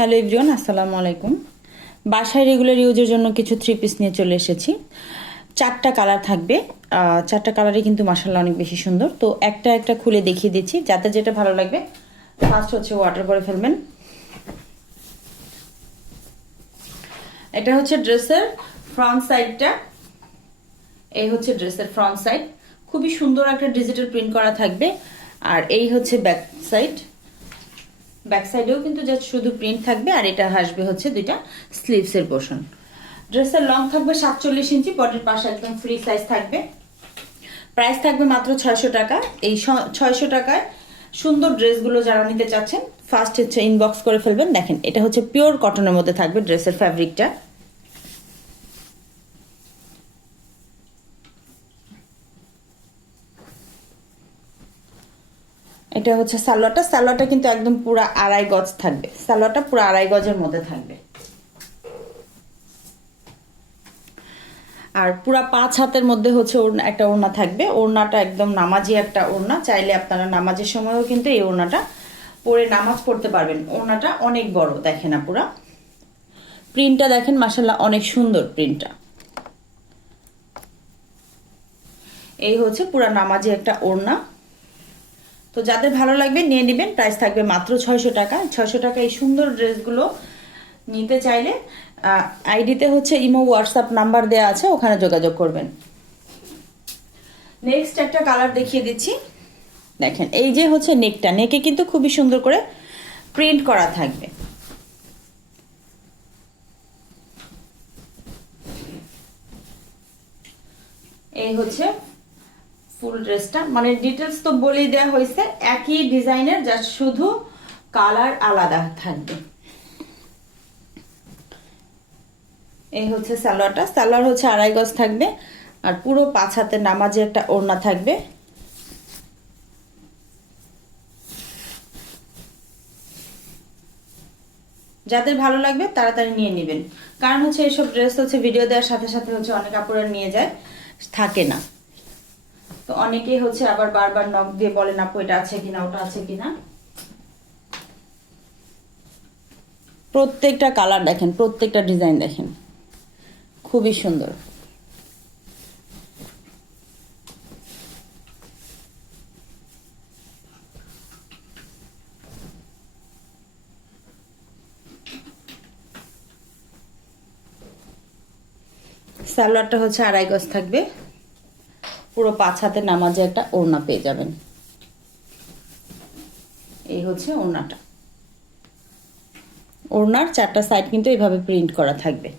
Hello everyone, আসসালামু আলাইকুম। বাসায় রেগুলার ইউজের জন্য কিছু থ্রি পিস নিয়ে চলে এসেছি। চারটা কালার থাকবে। চারটা কালারই কিন্তু মাশাআল্লাহ অনেক বেশি সুন্দর। তো একটা একটা খুলে দেখিয়ে দিচ্ছি, যাতে যেটা ভালো লাগবে ফার্স্ট হচ্ছে অর্ডার করে ফেলবেন। এটা হচ্ছে ড্রেসের ফ্রন্ট সাইডটা। এই হচ্ছে ড্রেসের ফ্রন্ট সাইড, খুবই সুন্দর একটা ডিজিটাল প্রিন্ট করা থাকবে। আর এই হচ্ছে ব্যাক সাইড। ব্যাক সাইডেও কিন্তু জাস্ট শুধু প্রিন্ট থাকবে, আর এটা আসবে হচ্ছে দুইটা স্লিভসের পোর্শন। ড্রেসের লং থাকবে 47 ইঞ্চি, বডির পাশে একদম ফ্রি সাইজ থাকবে। প্রাইস থাকবে মাত্র 600 টাকা। এই 600 টাকায় সুন্দর ড্রেসগুলো যারা নিতে চাচ্ছেন ফার্স্ট হচ্ছে ইনবক্স করে ফেলবেন। দেখেন, এটা হচ্ছে পিওর কটনের মধ্যে থাকবে ড্রেসের ফ্যাব্রিকটা। এটা হচ্ছে সালোয়ারটা কিন্তু একদম পুরো আড়াই গজ থাকবে। সালোয়ারটা পুরো আড়াই গজের মধ্যে থাকবে। আর পুরা 5 হাতের মধ্যে হচ্ছে একটা ওড়না থাকবে। ওড়নাটা একদম নামাজি একটা ওড়না, চাইলে আপনারা নামাজের সময়ও কিন্তু এই ওড়নাটা পরে নামাজ পড়তে পারবেন। ওড়নাটা অনেক বড়, দেখেন না পুরা প্রিন্টটা দেখেন, মাশাআল্লাহ অনেক সুন্দর প্রিন্টটা। এই হচ্ছে পুরা নামাজি একটা ওড়না। তো যাদের ভালো লাগবে নিয়ে নেবেন। প্রাইস থাকবে মাত্র 600 টাকা। 600 টাকা এই সুন্দর ড্রেসগুলো নিতে চাইলে আইডিতে হচ্ছে ইমো হোয়াটসঅ্যাপ নাম্বার দেওয়া আছে, ওখানে যোগাযোগ করবেন। নেক্সট একটা কালার দেখিয়ে দিচ্ছি। দেখেন, এই যে হচ্ছে নেকটা, নেকে কিন্তু খুবই সুন্দর করে প্রিন্ট করা থাকবে। এই হচ্ছে ফুল ড্রেসটা, মানে ডিটেলস তো বলেই দেওয়া হয়েছে, একই ডিজাইনের, জাস্ট শুধু কালার আলাদা থাকবে। এই হচ্ছে সালোয়ার হচ্ছে আড়াই গজ থাকবে। আর পুরো 5 হাতের নামাজে একটা ওড়না থাকবে। যাদের ভালো লাগবে তাড়াতাড়ি নিয়ে নেবেন, কারণ হচ্ছে এইসব ড্রেস হচ্ছে ভিডিও দেওয়ার সাথে সাথে হচ্ছে অনেক আপুরা নিয়ে যায়, থাকে না। তো অনেকেই হচ্ছে আবার বারবার নক দিয়ে বলেন আপু এটা আছে কিনা, ওটা আছে কিনা। প্রত্যেকটা কালার দেখেন, প্রত্যেকটা ডিজাইন দেখেন, খুবই সুন্দর। সালোয়ারটা হচ্ছে আড়াই গজ থাকবে। পুরো 5 হাতের নামাজে একটা ওড়না পেয়ে যাবেন। এই হচ্ছে ওড়নাটা। ওড়নার 4টা সাইড কিন্তু এইভাবে প্রিন্ট করা থাকবে।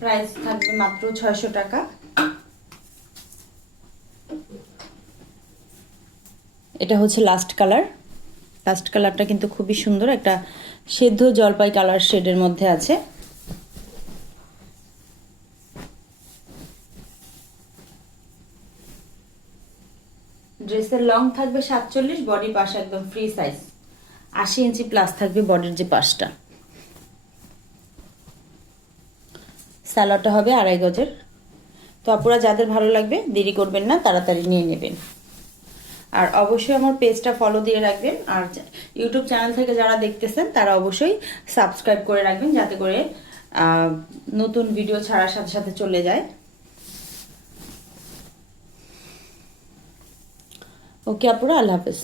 প্রাইস থাকবে মাত্র 600 টাকা। এটা হচ্ছে লাস্ট কালারটা কিন্তু খুবই সুন্দর, একটা সেদ্ধ জলপাই কালার শেডের মধ্যে আছে। ড্রেসের লং থাকবে 47, বডি পাশ একদম ফ্রি সাইজ। 80 ইঞ্চি প্লাস থাকবে বডির যে পাশটা। সালোয়ারটা হবে আড়াই গজের। তো আপনারা যাদের ভালো লাগবে দেরি করবেন না, তাড়াতাড়ি নিয়ে নেবেন। আর অবশ্যই আমার পেজটা ফলো দিয়ে রাখবেন। আর ইউটিউব চ্যানেল থেকে যারা দেখতেছেন তারা অবশ্যই সাবস্ক্রাইব করে রাখবেন, যাতে করে নতুন ভিডিও ছাড়ার সাথে সাথে চলে যায়। ওকে আপুরা, আল্লাহ হাফেজ।